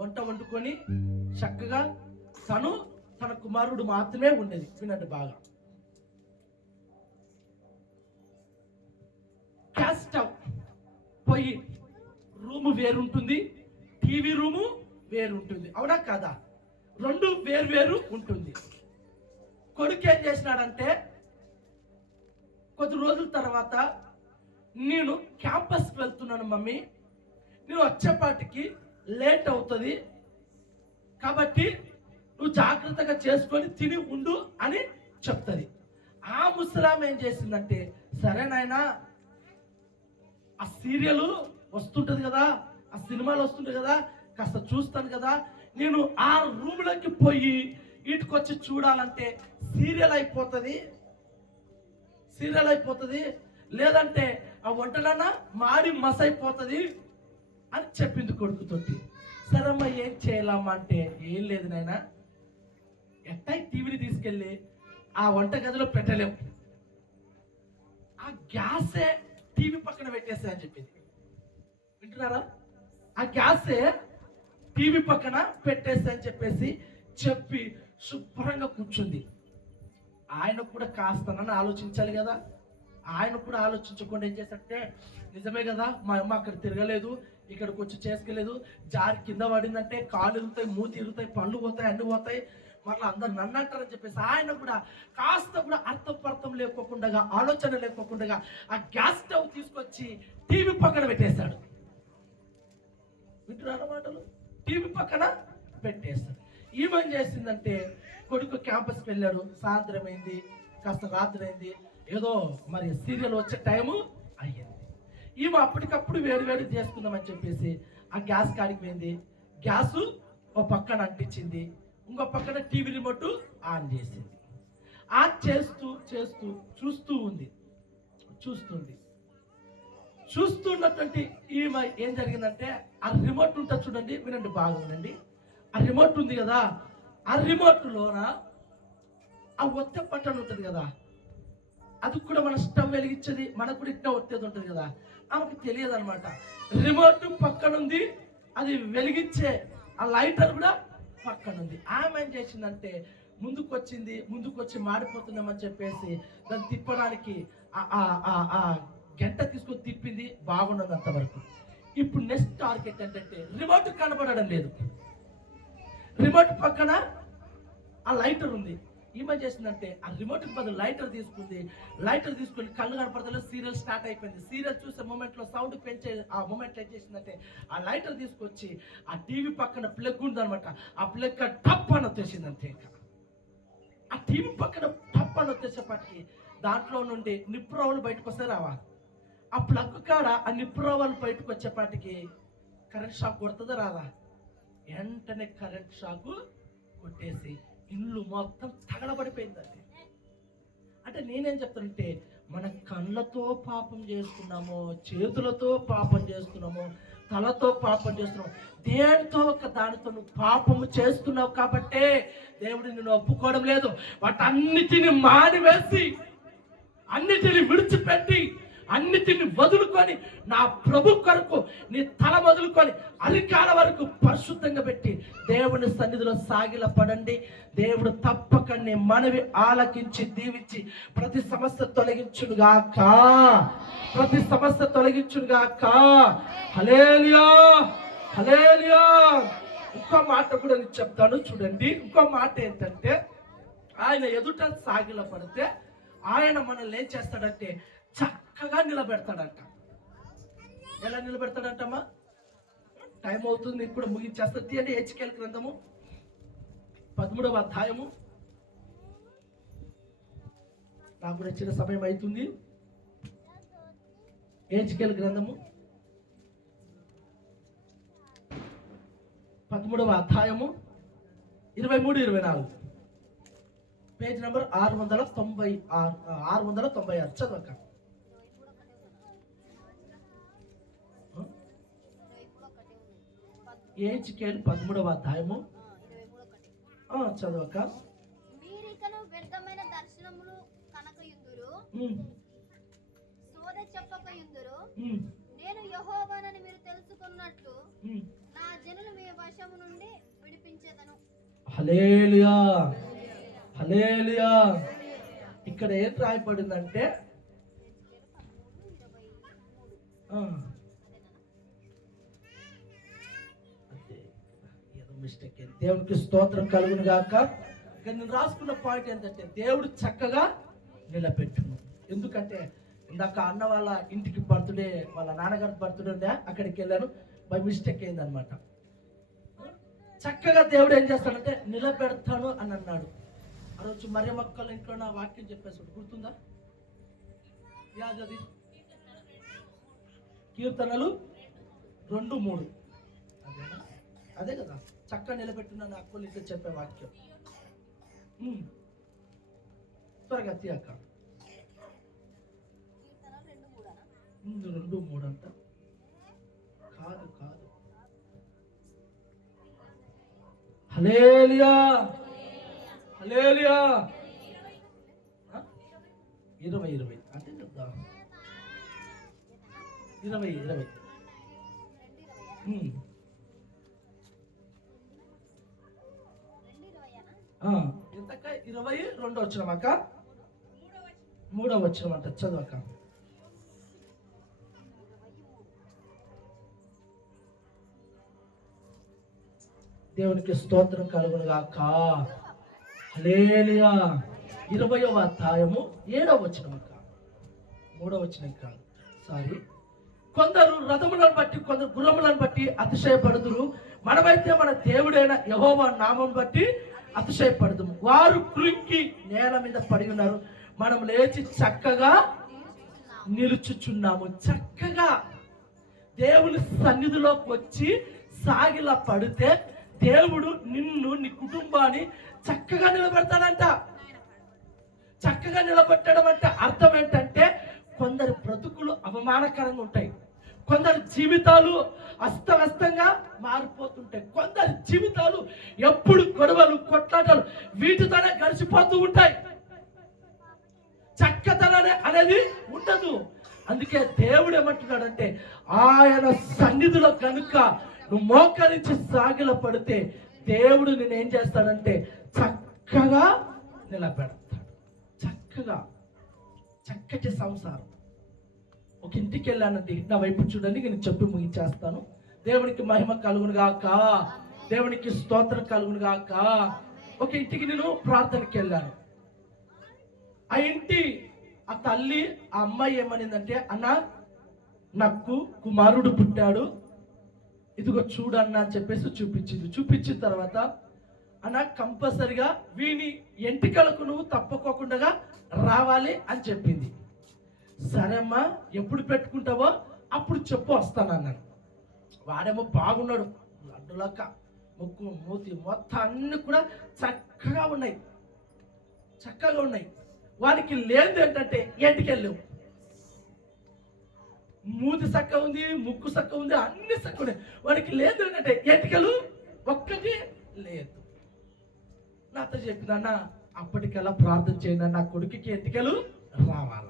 వంట వండుకొని చక్కగా తన కుమారుడు మాత్రమే ఉండేది. వినండి బాగా, గ్యాస్ స్టవ్, పొయ్యి, రూము వేరుంటుంది, టీవీ రూము వేరుంటుంది, అవునా కదా? రెండు వేరు ఉంటుంది. కొడుకు ఏం చేసినాడంటే కొద్ది రోజుల తర్వాత నేను క్యాంపస్కి వెళ్తున్నాను మమ్మీ, నేను వచ్చేపాటికి లేట్ అవుతుంది కాబట్టి నువ్వు జాగ్రత్తగా చేసుకొని తిని ఉండు అని చెప్తుంది. ఆ ముసలాం ఏం చేసిందంటే, సరే నాయనా, ఆ సీరియల్ వస్తుంటది కదా, ఆ సినిమాలు వస్తుంటాయి కదా, కాస్త చూస్తాను కదా, నేను ఆ రూమ్లోకి పోయి ఇటుకొచ్చి చూడాలంటే సీరియల్ అయిపోతుంది, లేదంటే ఆ వంటలన్నా మాడి మసైపోతుంది అని చెప్పింది కొడుకుతోటి. సరమ్మ ఏం చేయాలమ్మా అంటే, ఏం లేదు నాయనా, ఎట్టా టీవీని తీసుకెళ్ళి ఆ వంట గదిలో పెట్టలేము, ఆ గ్యాసే టీవీ పక్కన పెట్టేస్తా అని చెప్పింది. వింటున్నారా? ఆ గ్యాసే టీవీ పక్కన పెట్టేస్తా అని చెప్పి శుభ్రంగా కూర్చుంది. ఆయన కూడా కాస్తనని ఆలోచించాలి కదా. ఆయన కూడా ఆలోచించకుండా ఏం చేశాడంటే, నిజమే కదా, మా అమ్మ అక్కడ తిరగలేదు, ఇక్కడికి వచ్చి చేసుకెళ్ళలేదు, జారి కింద పడిందంటే కాళ్ళు ఇరుగుతాయి, మూతి ఇరుగుతాయి, పళ్ళు పోతాయి, అన్ని పోతాయి, మళ్ళీ అందరు నన్ను అంటారని చెప్పేసి ఆయన కూడా కాస్త కూడా అర్థం లేకోకుండా, ఆలోచన లేకోకుండా ఆ గ్యాస్ స్టవ్ తీసుకొచ్చి టీవీ పక్కన పెట్టేశాడు. వింటున్నారా మాటలు? టీవీ పక్కన పెట్టేస్తాడు. ఈమెం చేసిందంటే, కొడుకు క్యాంపస్కి వెళ్ళాడు, సాయంత్రం అయింది, కాస్త రాత్రి అయింది, ఏదో మరి సీరియల్ వచ్చే టైము అయ్యింది. ఈమె అప్పటికప్పుడు వేడి చేసుకుందామని చెప్పేసి ఆ గ్యాస్ కాడికి పోయింది. గ్యాసు ఓ పక్కన అంటించింది, ఇంకో పక్కన టీవీ రిమోట్ ఆన్ చేసింది. ఆన్ చేస్తూ చూస్తున్నటువంటి ఈమె ఏం జరిగిందంటే, ఆ రిమోట్ ఉంటుంది చూడండి, వినండి బాగుందండి, ఆ రిమోట్ ఉంది కదా, ఆ రిమోట్లోన ఆ ఒత్తే బటన్ ఉంటుంది కదా, అది కూడా మన స్టవ్ వెలిగించేది, మనకు కూడా ఇట్లా ఒత్తేది ఉంటుంది కదా, ఆమెకు తెలియదు అనమాట. రిమోట్ పక్కన ఉంది, అది వెలిగించే ఆ లైటర్ కూడా పక్కన ఉంది. ఆమె ఏం చేసిందంటే, ముందుకు వచ్చి మాడిపోతున్నామని చెప్పేసి దాన్ని తిప్పడానికి ఆ గంట తీసుకొని తిప్పింది, బాగున్నది అంతవరకు. ఇప్పుడు నెక్స్ట్ టార్గెట్ ఏంటంటే, రిమోట్ కనబడడం లేదు, రిమోట్ పక్కన ఆ లైటర్ ఉంది. ఏమేం చేసిందంటే, ఆ రిమోట్కి బదులు లైటర్ తీసుకొని కళ్ళు కనపడతలేదు, సీరియల్ స్టార్ట్ అయిపోయింది. సీరియల్ చూసే మూమెంట్లో సౌండ్ పెంచే ఆ మూమెంట్లో ఏం చేసిందంటే, ఆ లైటర్ తీసుకొచ్చి ఆ టీవీ పక్కన ప్లగ్ ఉందనమాట, ఆ ప్లగ్ టప్ అని వచ్చేసింది. అంతే, ఆ టీవీ పక్కన టప్ అని వచ్చేసేపటికి దాంట్లో నుండి నిప్పురవ్వలు బయటకు వస్తే రావా, ఆ ప్లగ్ కాడ ఆ నిప్పురవ్వలు బయటకు వచ్చేపాటికి కరెంట్ షాక్ కొడుతుందా రాదా? వెంటనే కరెంట్ షాక్ కొట్టేసి ఇల్లు మొత్తం తగలబడిపోయిందండి. అంటే నేనేం చెప్తానంటే, మన కళ్ళతో పాపం చేస్తున్నాము, చేతులతో పాపం చేస్తున్నాము, తలతో పాపం చేస్తున్నాము, దేనితో ఒక దానితో నువ్వు పాపము చేస్తున్నావు కాబట్టే దేవుడు నిన్ను ఒప్పుకోవడం లేదు. వాటన్నిటిని మానివేసి, అన్నిటిని విడిచిపెట్టి, అన్నిటిని వదులుకొని నా ప్రభు కొరకు నీ తల వదులుకొని అరికాల వరకు పరిశుద్ధంగా పెట్టి దేవుని సన్నిధిలో సాగిల పడండి. దేవుడు తప్పక నీ మనవి ఆలకించి దీవించి ప్రతి సమస్య తొలగించునుగాక, హల్లెలూయా, హల్లెలూయా. ఇంకో మాట కూడా నేను చెప్తాను చూడండి. ఇంకో మాట ఏంటంటే, ఆయన ఎదుట సాగిల పడితే ఆయన మనల్ని ఏం చేస్తాడంటే చక్కగా నిలబెడతాడంట. ఎలా నిలబెడతాడంటమ్మా? టైం అవుతుంది, ఇప్పుడు ముగించేస్తుంది అని హెచ్కేల్ గ్రంథము 13వ అధ్యాయము, నాకు నచ్చిన సమయం అవుతుంది. హెచ్కేల్ గ్రంథము 13వ అధ్యాయము 23-24, పేజ్ నెంబర్ 696 చదవక. హెచ్కేల్ 13వ అధ్యాయము చదవక. మీరికను వ్యర్థమైన దర్శనములు కనకయుందురు, సోద చెప్పకయుందురు, నేను యెహోవానని మీరు తెలుసుకున్నట్లు నా జనులు మీ వశము నుండి విడిపించేదను. హల్లెలూయా, హల్లెలూయా. ఇక్కడ ఏం రాయబడిందంటే, మిస్టేక్. దేవునికి స్తోత్రం కలుగును గాక. ఇక్కడ నేను రాసుకున్న పాయింట్ ఏంటంటే, దేవుడు చక్కగా నిలబెట్టును. ఎందుకంటే ఇందాక అన్న వాళ్ళ ఇంటికి బర్త్డే, వాళ్ళ నాన్నగారి బర్త్డే ఉందా, అక్కడికి వెళ్ళాను, బై మిస్టేక్ అయిందనమాట. చక్కగా దేవుడు ఏం చేస్తాడంటే నిలబెడతాను అని అన్నాడు. ఆ రోజు మరియమ్మక్కల ఇంట్లో నా వాక్యం చెప్పేసాడు, గుర్తుందా? యాదది కీర్తనలు 2:3 అదేనా? అదే కదా, చక్కగా నిలబెట్టున్నాను అక్కలు ఇంట్లో చెప్పే వాక్యం. త్వరగా తీయక్క. 2:3 అంట కాదు. హల్లెలూయా హల్లెలూయా. 20 అంటే కదా, 20. ఎంతక్క? 22 వచ్చినాం అక్క, 3వ వచ్చినాం అంట. చదువక్క. దేవునికి స్తోత్రం కలుగును గాక. హల్లెలూయా. 20వ అధ్యాయము 7వ వచనం అక్క, 3వ వచనం కాదు, సారీ. కొందరు రథములను బట్టి, కొందరు గుర్రములను బట్టి అతిశయపడుదురు, మనమైతే మన దేవుడైన యెహోవా నామం బట్టి అతిశయపడుదుము. వారు కృంగి నేల మీద పడి ఉన్నారు, మనం లేచి చక్కగా నిలుచుచున్నాము. చక్కగా దేవుని సన్నిధిలోకి వచ్చి సాగిలా పడితే దేవుడు నిన్ను, నీ కుటుంబాన్ని చక్కగా నిలబెడతాడంట. చక్కగా నిలబెట్టడం అంటే అర్థం ఏంటంటే, కొందరు బ్రతుకులు అవమానకరంగా ఉంటాయి, కొందరు జీవితాలు అస్తవ్యస్తంగా మారిపోతుంటాయి, కొందరి జీవితాలు ఎప్పుడు గొడవలు, కొట్లాటలు వీటితోనే గడిచిపోతూ ఉంటాయి. చక్కదనం అనేది ఉండదు. అందుకే దేవుడు ఏమంటున్నాడంటే, ఆయన సన్నిధిలో కనుక నువ్వు మోకరించి సాగిల పడితే దేవుడు నేనేం చేస్తాడంటే చక్కగా నిలబెడతాడు. చక్కటి సంసారం. ఒక ఇంటికి వెళ్ళానండి, నా వైపు చూడండి, నేను చెప్పి ముగించేస్తాను. దేవునికి మహిమ కలుగును గాక, దేవునికి స్తోత్రం కలుగును గాక. ఒక ఇంటికి నేను ప్రార్థనకి వెళ్ళాను. ఆ ఇంటి ఆ తల్లి, ఆ అమ్మాయి ఏమనిందంటే, అన్న నాకు కుమారుడు పుట్టాడు, ఇదిగో చూడన్నా అని చెప్పేసి చూపించింది. చూపించిన తర్వాత, అన్న కంపల్సరిగా వీని ఎంటికలకు నువ్వు తప్పకోకుండా రావాలి అని చెప్పింది. సరే అమ్మా, ఎప్పుడు పెట్టుకుంటావో అప్పుడు చెప్పు, వస్తానన్నాను. వాడేమో బాగున్నాడు, లడ్డులక్క, ముక్కు, మూతి మొత్తం అన్ని కూడా చక్కగా ఉన్నాయి. వానికి లేదు ఏంటంటే ఎంటికెళ్ళవు. మూతి చక్క ఉంది, ముక్కు చక్క ఉంది, అన్ని చక్క ఉన్నాయి. వాడికి లేదు ఏంటంటే ఎంటికలు ఒక్కటి లేదు. నాతో చెప్పిన, అప్పటికల్లా ప్రార్థన చేయండి, నా కొడుకుకి ఎంటికలు రావాల.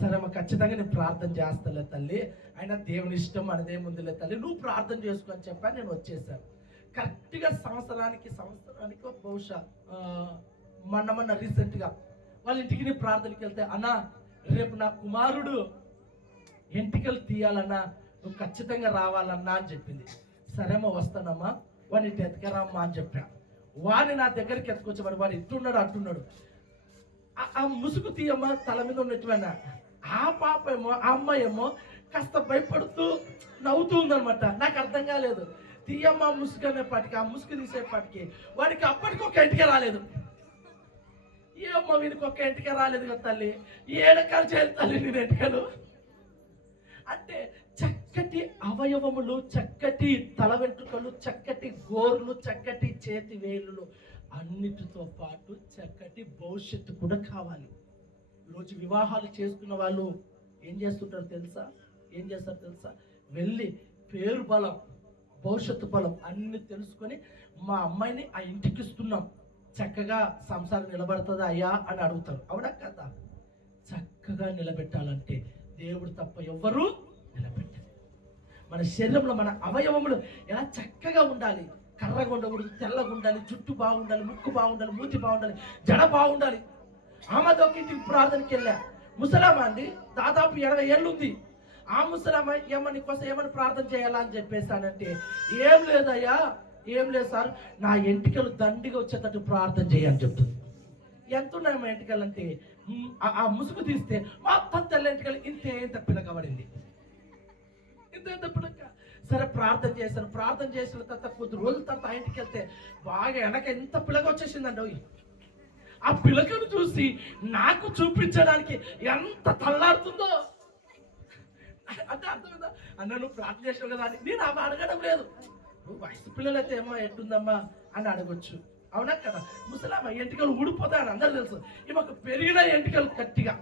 సరే అమ్మ, ఖచ్చితంగా నేను ప్రార్థన చేస్తాలే తల్లి, అయినా దేవుని ఇష్టం మనదేముందిలే తల్లి, నువ్వు ప్రార్థన చేసుకో అని చెప్పాను. నేను వచ్చేసాను. కరెక్ట్గా సంవత్సరానికి బహుశా మొన్న రీసెంట్గా వాళ్ళ ఇంటికి నేను ప్రార్థనకి వెళ్తే, అన్నా రేపు నా కుమారుడు ఎంటికలు తీయాలన్నా, నువ్వు ఖచ్చితంగా రావాలన్నా అని చెప్పింది. సరేమ్మా వస్తానమ్మా, వాడిని ఎత్తుకరామ్మా అని చెప్పా. వాడిని నా దగ్గరికి ఎత్తుకొచ్చేవాడు, వాడు ఇట్టున్నాడు అట్టున్నాడు. ఆ ముసుగు తీయమ్మా తల మీద ఉన్నట్టువన్నా. ఆ పాప ఏమో, ఆ అమ్మాయి ఏమో కాస్త భయపడుతూ నవ్వుతూ ఉందనమాట. నాకు అర్థం కాలేదు. తీయమ్మ ముసుగు అనేపాటికి, ఆ ముసుగు తీసేపాటికి వాడికి అప్పటికి ఒక ఎంటిక రాలేదు. ఏమో వీనికి ఒక ఎంటిక రాలేదు కదా తల్లి, ఏడకాలు చేయాలి తల్లి నేను ఎంటికలు అంటే. చక్కటి అవయవములు, చక్కటి తల వెంట్రుకలు, చక్కటి గోర్లు, చక్కటి చేతి వేలులు, అన్నిటితో పాటు చక్కటి భవిష్యత్తు కూడా కావాలి. ఈరోజు వివాహాలు చేసుకున్న వాళ్ళు ఏం చేస్తారు తెలుసా? వెళ్ళి పేరు బలం, భవిష్యత్తు బలం అన్ని తెలుసుకొని, మా అమ్మాయిని ఆ ఇంటికి ఇస్తున్నాం, చక్కగా సంసారం నిలబడుతుందా అయ్యా అని అడుగుతారు. అవునా కదా? చక్కగా నిలబెట్టాలంటే దేవుడు తప్ప ఎవ్వరూ నిలబెట్టాలి. మన శరీరంలో మన అవయవములు ఎలా చక్కగా ఉండాలి. కర్రగా ఉండకూడదు, తెల్లగా ఉండాలి, జుట్టు బాగుండాలి, ముక్కు బాగుండాలి, మూతి బాగుండాలి, జడ బాగుండాలి. ఆమెదొకటికి ప్రార్థనకి వెళ్ళా. ముసలామా అండి, దాదాపు 80 ఏళ్ళు ఉంది. ఆ ముసలామా ఏమని కోసం ఏమని ప్రార్థన చేయాలా అని చెప్పేసానంటే, ఏం లేదయ్యా, ఏం లేదు సార్, నా ఎంటికలు దండిగా వచ్చేటట్టు ప్రార్థన చేయని చెప్తుంది. ఎంత ఉన్నాయి మా ఎంటికలు అంటే ఆ ముసుగు తీస్తే మొత్తం తెల్లంటికలు ఇంత పిలకబడింది, ఇంత పిలక. సరే ప్రార్థన చేశాను. ప్రార్థన చేసిన తర్వాత కొద్ది రోజుల తర్వాత ఆ ఇంటికి వెళ్తే బాగా వెనక ఎంత పిలక వచ్చేసిందండి. ఆ పిలకను చూసి నాకు చూపించడానికి ఎంత తల్లాడుతుందో అంటే అర్థమైందా. అన్న నువ్వు ప్రార్థన చేసావు కదా అని నేను అవి అడగడం లేదు. నువ్వు వయసు పిల్లలైతే ఏమో ఎట్టుందమ్మా అని అడగొచ్చు, అవునా కదా. ముసలామ్మ ఎంటికలు ఊడిపోతాయని అందరూ తెలుసు. ఈమెకు పెరిగిన ఎంటికలు గట్టిగా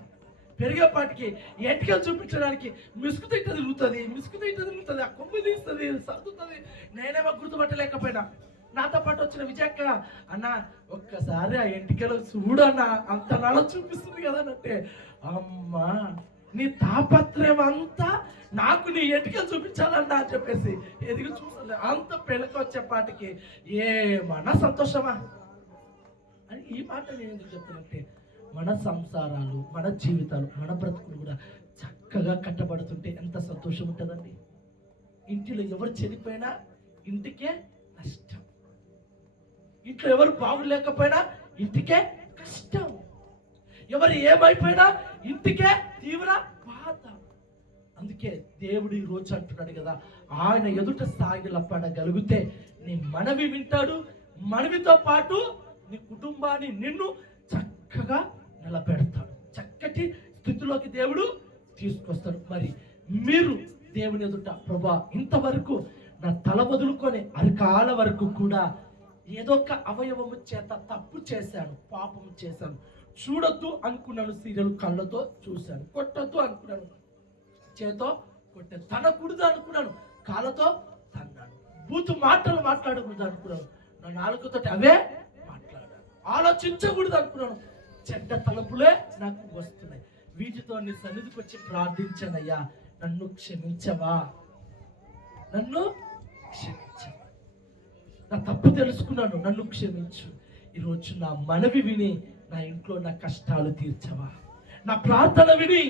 పెరిగేపాటికి ఎంటికలు చూపించడానికి మిసుకు తింటుంది, ఆ కొమ్ము తీస్తుంది, సర్దుతుంది. నేనేమో గుర్తుపట్టలేకపోయినా. నాతో పాటు వచ్చిన విజయక్క అన్న ఒక్కసారి ఆ ఎంటికలు చూడన్న అంత నాలో చూపిస్తుంది కదా అంటే, అమ్మా నీ తాపత్రయం అంతా నాకు నీ ఎంటికలు చూపించాలన్నా అని చెప్పేసి ఎదిగి చూస్తుంది. అంత పిలక వచ్చేపాటికి ఏమన్నా సంతోషమా అని. ఈ మాట నేను ఎందుకు చెప్తున్నట్టే, మన సంసారాలు, మన జీవితాలు, మన బ్రతుకులు కూడా చక్కగా కట్టబడుతుంటే ఎంత సంతోషం ఉంటుందండి. ఇంటిలో ఎవరు చనిపోయినా ఇంటికే నష్టం, ఇంట్లో ఎవరు బాగులేకపోయినా ఇంటికే కష్టం, ఎవరు ఏమైపోయినా ఇంటికే తీవ్ర బాధ. అందుకే దేవుడు ఈ రోజు అంటున్నాడు కదా, ఆయన ఎదుట సాగిలపడగలిగితే నీ మనవి వింటాడు, మనవితో పాటు నీ కుటుంబాన్ని నిన్ను చక్కగా నిలబెడతాడు, చక్కటి స్థితిలోకి దేవుడు తీసుకొస్తాడు. మరి మీరు దేవుని ఎదుట ప్రభా ఇంతవరకు నా తల వదులుకొని అరికాల వరకు కూడా ఏదో ఒక అవయవము చేత తప్పు చేశాను, పాపము చేశాను, చూడొద్దు అనుకున్నాను, సీరియల్ కళ్ళతో చూశాను, కొట్టొద్దు అనుకున్నాను, చేతో కొట్టాను, తనకూడదు అనుకున్నాను, కాళ్ళతో తన్నాను, బూతు మాటలు మాట్లాడకూడదు అనుకున్నాను, నా నాలుకతో అవే మాట్లాడాను, ఆలోచించకూడదు అనుకున్నాను, చెడ్డ తలపులే నాకు వస్తున్నాయి. వీటితో నీ సన్నిధికి వచ్చి ప్రార్థించానయ్యా, నన్ను క్షమించవా, నన్ను క్షమించవా, నా తప్పు తెలుసుకున్నాను, నన్ను క్షమించు. ఈరోజు నా మనవి విని నా ఇంట్లో నా కష్టాలు తీర్చవా, నా ప్రార్థన విని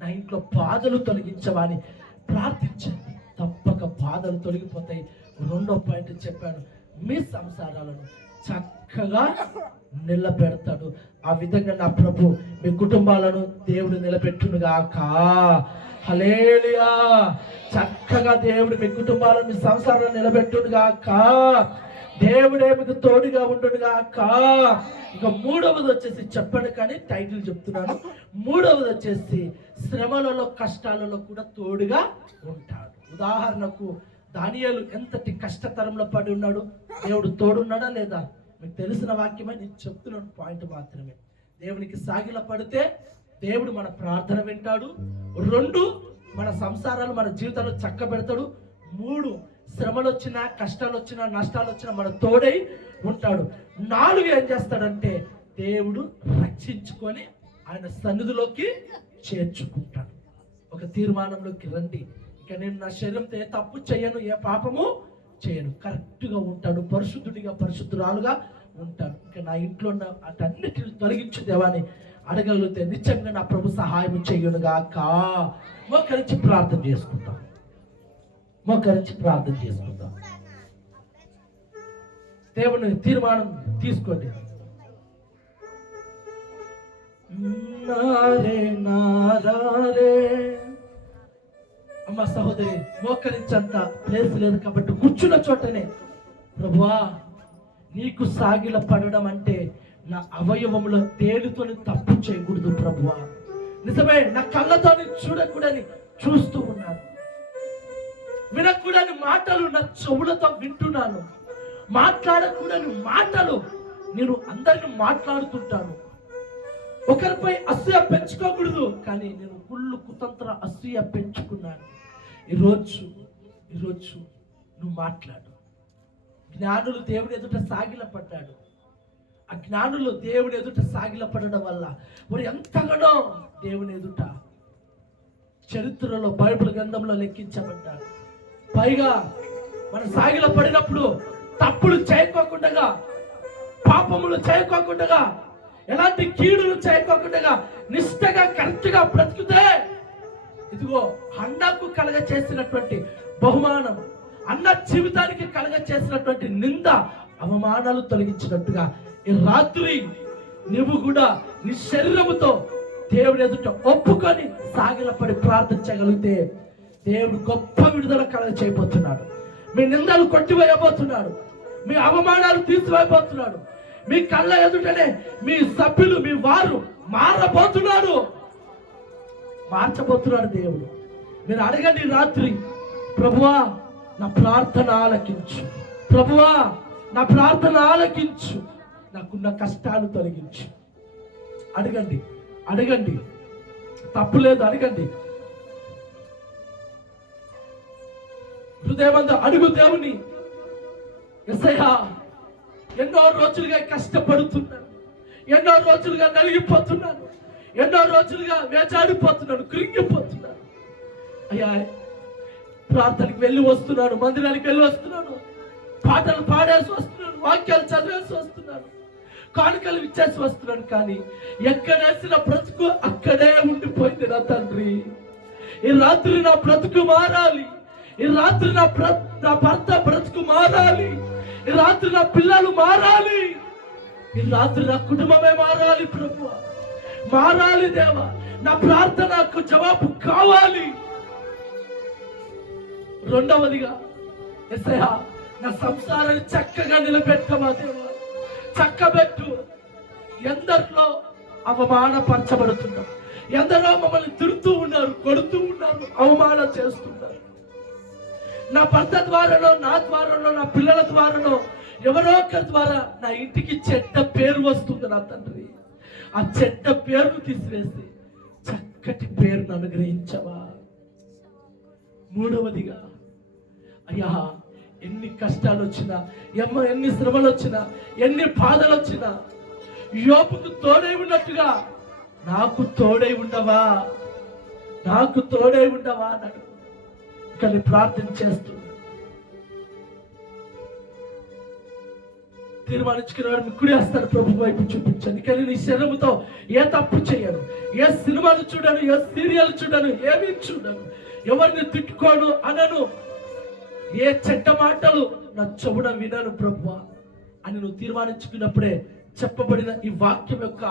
నా ఇంట్లో బాధలు తొలగించవా అని ప్రార్థించండి. తప్పక బాధలు తొలగిపోతాయి. రెండో పాయింట్ చెప్పాను, మీ సంసారాలను చక్కగా నిలబెడతాడు. ఆ విధంగా నా ప్రభు మీ కుటుంబాలను దేవుడు నిలబెట్టునుగాక. హల్లెలూయా. చక్కగా దేవుడు మీ కుటుంబాలను మీ సంసారాలను నిలబెట్టునుగాక. దేవుడే మీకు తోడుగా ఉండునుగాక. ఇక మూడవది వచ్చేసి చెప్పండి కానీ టైటిల్ చెప్తున్నాను. మూడవది వచ్చేసి శ్రమలలో కష్టాలలో కూడా తోడుగా ఉంటాడు. ఉదాహరణకు దానియేలు ఎంతటి కష్టతరంలో పడి ఉన్నాడు, దేవుడు తోడున్నాడా లేదా మీకు తెలిసిన వాక్యమే, నేను చెప్తున్నాను పాయింట్ మాత్రమే. దేవునికి సాగిల పడితే దేవుడు మన ప్రార్థన వింటాడు. 2 మన సంసారాలు మన జీవితాలు చక్కబెడతాడు. 3 శ్రమలు వచ్చినా కష్టాలు వచ్చినా నష్టాలు వచ్చినా మన తోడై ఉంటాడు. 4 ఏం చేస్తాడంటే దేవుడు రక్షించుకొని ఆయన సన్నిధిలోకి చేర్చుకుంటాడు. ఒక తీర్మానంలోకి రండి, ఇక నేను నా శరీరంతో ఏ తప్పు చేయను, ఏ పాపము చేయను, కరెక్ట్గా ఉంటాడు, పరిశుద్ధుడిగా పరిశుద్ధురాలుగా ఉంటాడు. ఇక నా ఇంట్లో ఉన్న అటన్నిటిని తొలగించు దేవాన్ని అడగలిగితే నిజంగా నా ప్రభు సహాయం చేయునుగాక. మోకరించి ప్రార్థన చేసుకుంటాం, మోకరించి ప్రార్థన చేసుకుందాం. దేవుని తీర్మానం తీసుకోండి. నారే నారే అమ్మ సహోదరి, మోకరించంత ప్లేస్ లేదు కాబట్టి కూర్చున్న చోటనే ప్రభువా నీకు సాగిల పడడం అంటే నా అవయవంలో తేలుతోని తప్పు చేయకూడదు ప్రభువా. నిజమే, నా కళ్ళతోని చూడకూడని చూస్తూ ఉన్నాను, వినకూడని మాటలు నా చెవులతో వింటున్నాను, మాట్లాడకూడని మాటలు నేను అందరిని మాట్లాడుతుంటాను. ఒకరిపై అసూయ పెంచుకోకూడదు కానీ నేను కుళ్ళు కుతంత్ర అసూయ పెంచుకున్నాను. ఈరోజు నువ్వు మాట్లాడు. జ్ఞానులు దేవుని ఎదుట సాగిల పడ్డాడు. ఆ జ్ఞానులు దేవుని ఎదుట సాగిల పడడం వల్ల వారు ఎంతగానో దేవుని ఎదుట చరిత్రలో బైబిల్ గ్రంథంలో లెక్కించబడ్డారు. పైగా మనం సాగిల పడినప్పుడు తప్పులు చేయకోకుండా, పాపములు చేయకోకుండా, ఎలాంటి కీడులు చేయకోకుండా నిష్ఠగా కరెక్ట్గా బ్రతికితే ఇదిగో అన్నకు కలగ చేసినటువంటి బహుమానం, అన్న జీవితానికి కలగ చేసినటువంటి నింద అవమానాలు తొలగించినట్టుగా ఈ రాత్రి నువ్వు కూడా నీ శరీరముతో దేవుని ఎదుట ఒప్పుకొని సాగిలపడి ప్రార్థించగలిగితే దేవుడు గొప్ప విడుదల కలగ చేయబోతున్నాడు. మీ నిందలు కొట్టివేయబోతున్నాడు. మీ అవమానాలు తీసివేయబోతున్నాడు. మీ కళ్ళ ఎదుటనే మీ సభ్యులు, మీ వారు మారబోతున్నాడు, మార్చబోతున్నాడు దేవుడు. మీరు అడగండి రాత్రి, ప్రభువా నా ప్రార్థన ఆలకించు, ప్రభువా నా ప్రార్థన ఆలకించు, నాకున్న కష్టాలు తొలగించు. అడగండి, అడగండి, తప్పులేదు, అడగండి. హృదయమందు అడుగు దేవుని. యేసయ్యా, ఎన్నో రోజులుగా కష్టపడుతున్నాను, ఎన్నో రోజులుగా నలిగిపోతున్నాను, ఎన్నో రోజులుగా వేచాడిపోతున్నాను, కృంగిపోతున్నాను. అయ్యా, ప్రార్థనకి వెళ్ళి వస్తున్నాను, మందిరానికి వెళ్ళి వస్తున్నాను, పాటలు పాడేసి వస్తున్నాను, వాక్యాలు చదివేసి వస్తున్నాను, కానుకలు ఇచ్చేసి వస్తున్నాను. కానీ ఎక్కడేసిన బ్రతుకు అక్కడే ఉండిపోయింది నా తండ్రి. ఈ రాత్రి నా బ్రతుకు మారాలి. ఈ రాత్రి నా భర్త బ్రతుకు మారాలి. ఈ రాత్రి నా పిల్లలు మారాలి. ఈ రాత్రి నా కుటుంబమే మారాలి. ప్రభువా మారాలి దేవా. నా ప్రార్థనకు జవాబు కావాలి. రెండవదిగా యేసయ్యా, నా సంసారాన్ని చక్కగా నిలబెట్టవా దేవా, చక్కబెట్టు. ఎందరిలో అవమానపరచబడుతున్నాం, ఎందరో మమ్మల్ని తిడుతూ ఉన్నారు, కొడుతూ ఉన్నారు, అవమానం చేస్తున్నారు. నా భర్త ద్వారానో, నా ద్వారానో, నా పిల్లల ద్వారానో, ఎవరో ఒకరి ద్వారా నా ఇంటికి చెడ్డ పేరు వస్తుంది నా తండ్రి. ఆ చెడ్డ పేరును తీసివేసి చక్కటి పేరును అనుగ్రహించవా. మూడవదిగా అయ్యా, ఎన్ని కష్టాలు వచ్చినా, ఎన్ని శ్రమలు వచ్చినా, ఎన్ని బాధలు వచ్చినా, యోబుకు తోడై ఉన్నట్టుగా నాకు తోడై ఉండవా, నాకు తోడై ఉండవా అన్నాడు. కానీ ప్రార్థన చేస్తూ తీర్మానించుకునేవాడు మీ కుడి హస్తాన్ని ప్రభు వైపు చూపించండి. కానీ నీ శరీరంతో ఏ తప్పు చేయను, ఏ సినిమాలు చూడను, ఏ సీరియల్ చూడను, ఏమీ చూడను, ఎవరిని తిట్టుకోను, అనను, ఏ చెడ్డ మాటలు నా చెవున వినను ప్రభువా అని నువ్వు తీర్మానించుకున్నప్పుడే చెప్పబడిన ఈ వాక్యం యొక్క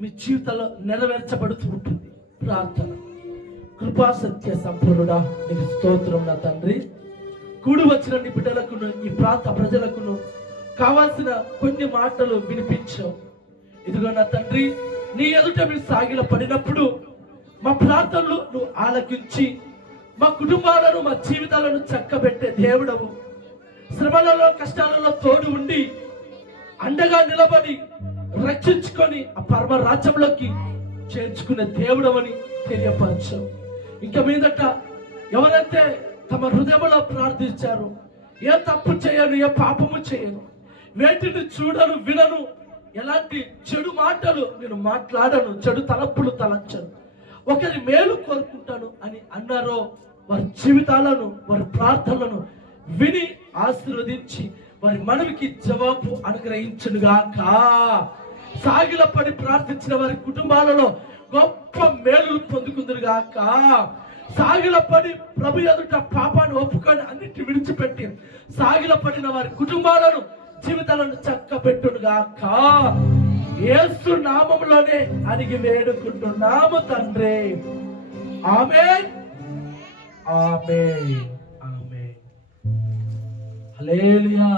మీ జీవితంలో నెరవేర్చబడుతూ ఉంటుంది. ప్రార్థన. కృపా సత్య సంపూర్ణుడా, నీకు స్తోత్రం నా తండ్రి. కూడి వచ్చిన నీ బిడ్డలకును, ఈ ప్రాంత ప్రజలకును కావాల్సిన కొన్ని మాటలు వినిపించావు. ఇదిగో నా తండ్రి, నీ ఎదుట మీరు సాగిల పడినప్పుడు మా ప్రార్థనలు నువ్వు ఆలకించి మా కుటుంబాలను, మా జీవితాలను చక్కబెట్టే దేవుడవు. శ్రమలలో, కష్టాలలో తోడు ఉండి అండగా నిలబడి రక్షించుకొని ఆ పరమ రాజ్యంలోకి చేర్చుకునే దేవుడవని తెలియపరచావు. ఇక మీదట ఎవరైతే తమ హృదయంలో ప్రార్థించారు, ఏ తప్పు చేయను, ఏ పాపము చేయను, వేటిని చూడను, వినను, ఎలాంటి చెడు మాటలు నేను మాట్లాడను, చెడు తలపులు తలంచను, ఒకరి మేలు కోరుకుంటాను అని అన్నారో, వారి జీవితాలను, వారి ప్రార్థనలను విని ఆశీర్వదించి వారి మనవికి జవాబు అనుగ్రహించునుగాక. సాగిలపడి ప్రార్థించిన వారి కుటుంబాలలో గొప్ప మేలు పొందుకుందురుగాక. సాగిలపడి ప్రభు ఎదుట పాపాన్ని ఒప్పుకొని అన్నిటిని విడిచిపెట్టి సాగిలపడిన వారి కుటుంబాలను, జీవితాలను చక్కబెట్టునుగాక. యేసు నామములోనే అడిగి వేడుకుంటున్నాము తండ్రి. ఆమేన్, ఆమేన్, ఆమేన్. హల్లెలూయా.